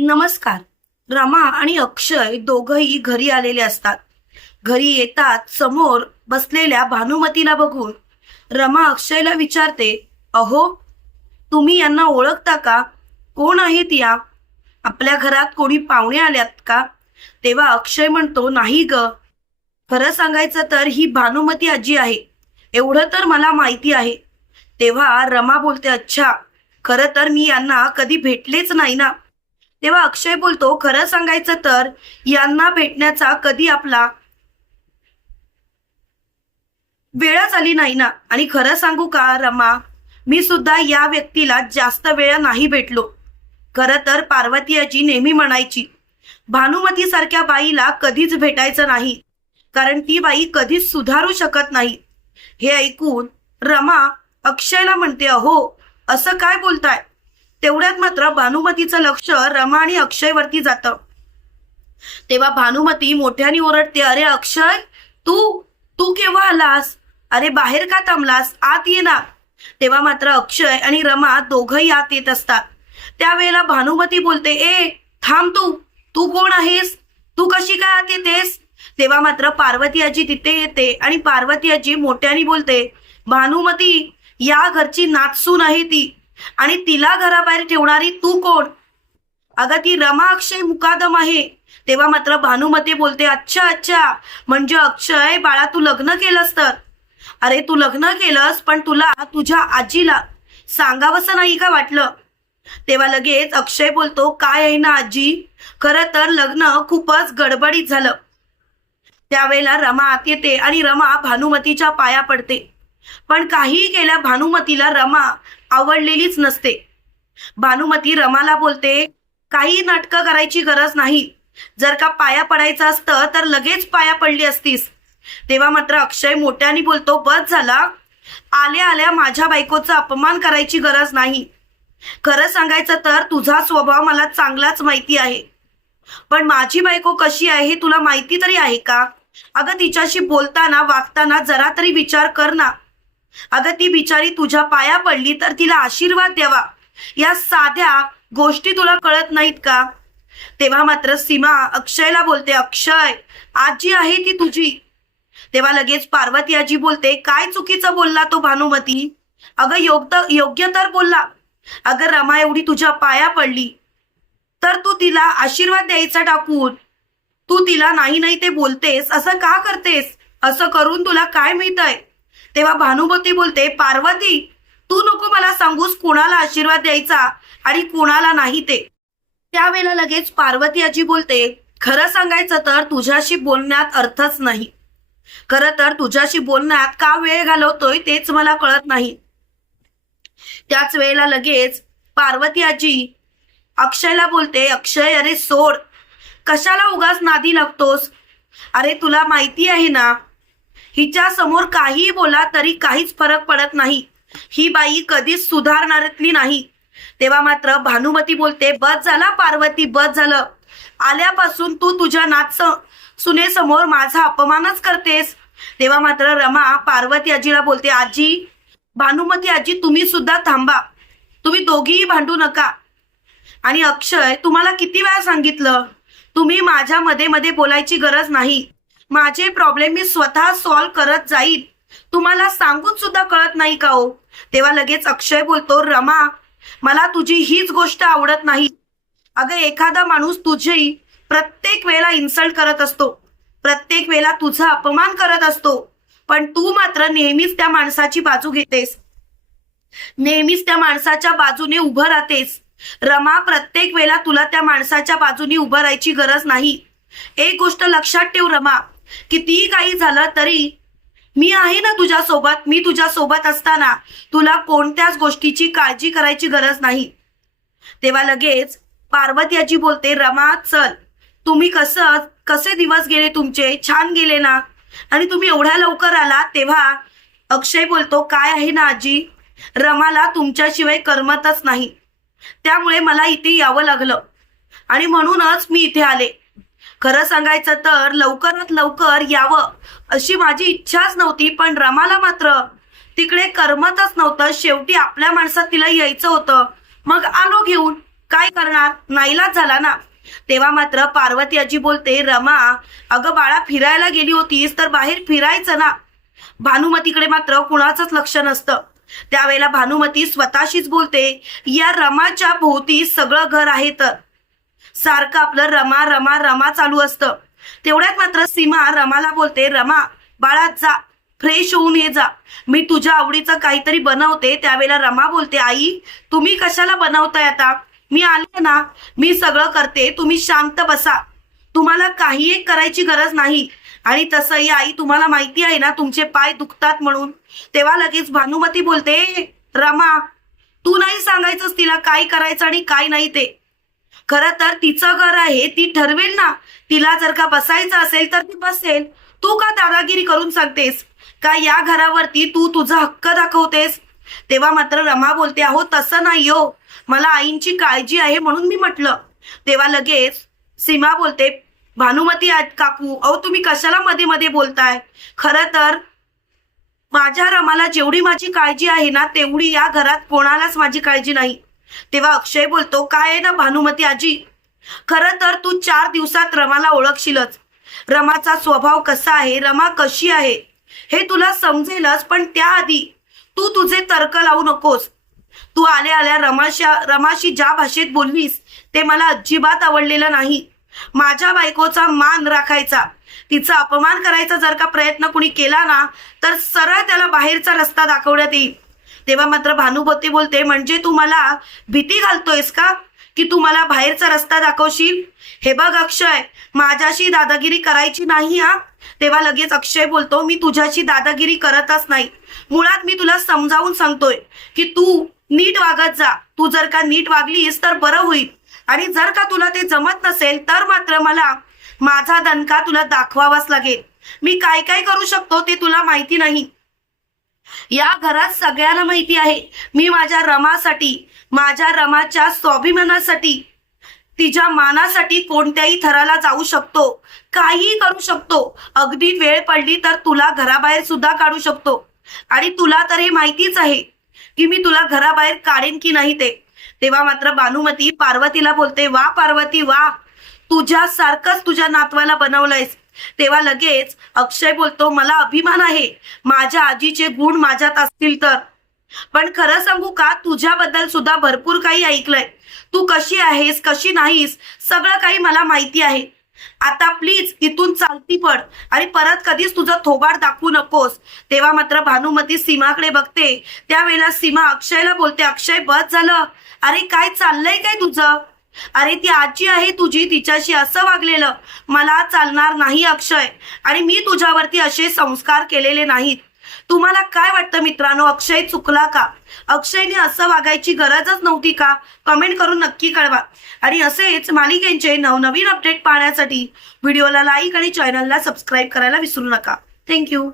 नमस्कार. रमा आणि अक्षय दोघही घरी आलेले असतात. घरी येतात समोर बसलेल्या भानुमतीला बघून. रमा अक्षयला विचारते अहो तुम्ही यांना ओळखता का? कोण आहेत या? आपल्या घरात कोणी पाहुणे आल्यात का? तेव्हा अक्षय म्हणतो नाही ग. खरं सांगायचं तर ही भानुमती आजी आहे. एवढं तर मला माहिती आहे. तेव्हा रमा बोलते अच्छा. खरं तर मी यांना कधी भेटलेच नाही ना. तेव्हा अक्षय बोलतो खरं सांगायचं तर यांना भेटण्याचा कधी आपला वेळच आली नाही ना. आणि खरं सांगू का रमा? मी सुद्धा या व्यक्तीला जास्त वेळ नाही भेटलो. खरं तर पार्वती आजी नेहमी म्हणायची भानुमती सारख्या बाईला कधीच भेटायचं नाही. कारण ती बाई कधीच सुधारू शकत नाही. हे ऐकून रमा अक्षयला म्हणते अहो असं काय बोलताय? तेवढ्यात मात्र भानुमतीचं लक्ष रमा आणि अक्षयवरती जातं. तेव्हा भानुमती मोठ्याने ओरडते अरे अक्षय तू तू केव्हा आलास? अरे बाहेर का थांबलास? आत ये ना. तेव्हा मात्र अक्षय आणि रमा दोघही आत येत असतात. त्यावेळेला भानुमती बोलते ए थांब तू. तू कोण आहेस? तू कशी काय आत येतेस? तेव्हा मात्र पार्वती आजी तिथे येते आणि पार्वती आजी मोठ्याने बोलते भानुमती या घरची नाचसून आहे ती. आणि तिला घराबाहेर ठेवणारी तू कोण? अगं ती रमा अक्षय मुकादम आहे. तेव्हा मात्र भानुमती बोलते अच्छा अच्छा म्हणजे अक्षय बाळा तू लग्न केलंस तर? अरे तू लग्न केलंस पण तुला तुझ्या आजीला सांगावंसं नाही का वाटलं? तेव्हा लगेच अक्षय बोलतो काय आहे ना आजी? खरं तर लग्न खूपच गडबडीत झालं. त्यावेळेला रमा आत येते आणि रमा भानुमतीच्या पाया पडते. पण काहीही केल्या भानुमतीला रमा आवडलेलीच नसते. भानुमती रमाला बोलते काही नाटकं करायची गरज नाही. जर का पाया पडायचं असतं तर लगेच पाया पडली असतीस. तेव्हा मात्र अक्षय मोठ्याने बोलतो बस झाला. आल्या आल्या माझ्या बायकोचा अपमान करायची गरज नाही. खरं सांगायचं तर तुझा स्वभाव मला चांगलाच माहिती आहे. पण माझी बायको कशी आहे हे तुला माहिती तरी आहे का? अगं तिच्याशी बोलताना वागताना जरा तरी विचार कर ना. अगं ती बिचारी तुझ्या पाया पडली तर तिला आशीर्वाद द्यावा. या साध्या गोष्टी तुला कळत नाहीत का? तेव्हा मात्र सीमा अक्षयला बोलते अक्षय आजी आहे ती तुझी. तेव्हा लगेच पार्वती आजी बोलते काय चुकीचं बोलला तो भानुमती? अगं योग्य योग्य तर बोलला. अगं रमा एवढी तुझ्या पाया पडली. तर तू तिला आशीर्वाद द्यायचा टाकून तू तिला नाही नाही ते बोलतेस असं का करतेस? असं करून तुला काय मिळतंय? तेव्हा भानुमती बोलते पार्वती तू नको मला सांगूस कुणाला आशीर्वाद द्यायचा आणि कुणाला नाही ते. त्यावेळेला लगेच पार्वती आजी बोलते खरं सांगायचं तर तुझ्याशी बोलण्यात अर्थच नाही. खरं तर तुझ्याशी बोलण्यात का वेळ घालवतोय तेच मला कळत नाही. त्याच वेळेला लगेच पार्वती आजी अक्षयला बोलते अक्षय अरे सोड कशाला उगाच नादी लागतोस? अरे तुला माहिती आहे ना हिच्या समोर काहीही बोला तरी काहीच फरक पडत नाही. ही बाई कधीच सुधारणारतली नाही. तेव्हा मात्र भानुमती बोलते बस झाला पार्वती बस झालं. आल्यापासून तू तुझ्या नाच सुनेसमोर माझा अपमानच करतेस. तेव्हा मात्र रमा पार्वती आजीला बोलते आजी भानुमती आजी तुम्ही सुद्धा थांबा. तुम्ही दोघीही भांडू नका. आणि अक्षय तुम्हाला किती वेळा सांगितलं? तुम्ही माझ्या मध्ये मध्ये बोलायची गरज नाही. माझे प्रॉब्लेम मी स्वतः सॉल्व्ह करत जाईल तुम्हाला सांगून सुद्धा कळत नाही का हो? तेव्हा लगेच अक्षय बोलतो रमा मला तुझी हीच गोष्ट आवडत नाही. अगं एखादा माणूस तुझी प्रत्येक वेळेला इन्सल्ट करत असतो. प्रत्येक वेळेला तुझा अपमान करत असतो. पण तू मात्र नेहमीच त्या माणसाची बाजू घेतेस. नेहमीच त्या माणसाच्या बाजूने उभं राहतेस. रमा प्रत्येक वेळेला तुला त्या माणसाच्या बाजूने उभं राहायची गरज नाही. एक गोष्ट लक्षात ठेव रमा. कितीही काही झालं तरी मी आहे ना तुझ्या सोबत मी तुझ्या सोबत असताना तुला कोणत्याच गोष्टीची काळजी करायची गरज नाही. तेव्हा लगेच पार्वती आजी बोलते रमा चल. तुम्ही कसं कसे दिवस गेले तुमचे? छान गेले ना? आणि तुम्ही एवढ्या लवकर आला तेव्हा अक्षय बोलतो काय आहे ना आजी? रमाला तुमच्याशिवाय करमतच नाही. त्यामुळे मला इथे यावं लागलं आणि म्हणूनच मी इथे आले. खरं सांगायचं तर लवकरात लवकर यावं अशी माझी इच्छाच नव्हती पण रमाला मात्र तिकडे करमतच नव्हतं. शेवटी आपल्या माणसात तिला यायचं होतं. मग आलो घेऊन. काय करणार? नाईलाज झाला ना. तेव्हा मात्र पार्वती आजी बोलते रमा अगं बाळा फिरायला गेली होतीस तर बाहेर फिरायचं ना. भानुमतीकडे मात्र कुणाचंच लक्ष नसतं. त्यावेळेला भानुमती स्वतःशीच बोलते या रमाच्या भोवती सगळं घर आहे तर. सारखं आपलं रमा रमा रमा चालू असतं. तेवढ्यात मात्र सीमा रमाला बोलते रमा बाळात जा फ्रेश होऊन ये जा. मी तुझ्या आवडीचं काहीतरी बनवते. त्यावेळेला रमा बोलते आई तुम्ही कशाला बनवताय आता? मी आले ना मी सगळं करते. तुम्ही शांत बसा. तुम्हाला काही एक करायची गरज नाही. आणि तसंही आई तुम्हाला माहिती आहे ना तुमचे पाय दुखतात म्हणून. तेव्हा लगेच भानुमती बोलते रमा तू नाही सांगायचंस तिला काय करायचं आणि काय नाही ते. खरं तर तिचं घर आहे ती ठरवेल ना. तिला जर का बसायचं असेल तर ती बसेल. तू का दादागिरी करून सांगतेस? का या घरावरती तू तुझा हक्क दाखवतेस? तेव्हा मात्र रमा बोलते अहो तसं नाही हो. मला आईंची काळजी आहे म्हणून मी म्हटलं. तेव्हा लगेच सीमा बोलते भानुमती काकू. अहो तुम्ही कशाला मध्ये मध्ये बोलताय? खरं तर माझ्या रमाला जेवढी माझी काळजी आहे ना तेवढी या घरात कोणालाच माझी काळजी नाही. तेव्हा अक्षय बोलतो काय आहे ना भानुमती आजी? खरं तर तू चार दिवसात रमाला ओळखशीलच. रमाचा स्वभाव कसा आहे? रमा कशी आहे? हे तुला समजेलच पण त्याआधी तू तुझे तर्क लावू नकोस. तू आल्या आल्या रमाशा रमाशी ज्या भाषेत बोललीस ते मला अजिबात आवडलेलं नाही. माझ्या बायकोचा मान राखायचा. तिचा अपमान करायचा जर का प्रयत्न कुणी केला ना तर सरळ त्याला बाहेरचा रस्ता दाखवण्यात येईल. तेव्हा मात्र भानुभूती बोलते म्हणजे तू मला भीती घालतोयस का? की तू मला बाहेरचा रस्ता दाखवशील? हे बघ अक्षय माझ्याशी दादागिरी करायची नाही हा? तेव्हा लगेच अक्षय बोलतो मी तुझ्याशी दादागिरी करतच नाही. मुळात मी तुला समजावून सांगतोय की तू नीट वागत जा. तू जर का नीट वागलीस तर बरं होईल. आणि जर का तुला ते जमत नसेल तर मात्र मला माझा दणका तुला दाखवावाच लागेल. मी काय काय करू शकतो ते तुला माहिती नाही. या घरात सगळ्यांना माहिती आहे. मी माझ्या रमासाठी माझ्या रमाच्या स्वाभिमानासाठी तिच्या मानासाठी कोणत्याही थराला जाऊ शकतो काहीही करू शकतो. अगदी वेळ पडली तर तुला घराबाहेर सुद्धा काढू शकतो. आणि तुला तर हे माहितीच आहे की मी तुला घराबाहेर काढेन की नाही ते. तेव्हा मात्र भानुमती पार्वतीला बोलते वा पार्वती वा. तुझ्यासारखंच तुझ्या नातवाला बनवलंयस. तेव्हा लगेच अक्षय बोलतो मला अभिमान आहे. माझ्या आजीचे गुण माझ्यात असतील तर. पण खरं सांगू का? तुझ्याबद्दल सुद्धा भरपूर काही ऐकलंय. तू कशी आहेस कशी नाहीस सगळं काही मला माहिती आहे. आता प्लीज इथून चालती पड. आणि परत कधीच तुझं थोबाड दाखवू नकोस. तेव्हा मात्र भानुमती सीमाकडे बघते. त्यावेळेला सीमा अक्षयला बोलते अक्षय बस झालं. अरे काय चाललंय काय तुझं? अरे ती आजी आहे तुझी तिच्याशी असं वागलेलं. मला चालणार नाही अक्षय. आणि मी तुझ्यावरती असे संस्कार केलेले नाहीत. तुम्हाला काय वाटतं मित्रांनो? अक्षय चुकला का? अक्षयने असं वागायची गरजच नव्हती का? कमेंट करून नक्की कळवा. आणि असेच मालिकेंचे नवनवीन अपडेट पाहण्यासाठी व्हिडिओला लाईक आणि चॅनलला सबस्क्राईब करायला विसरू नका. थँक्यू.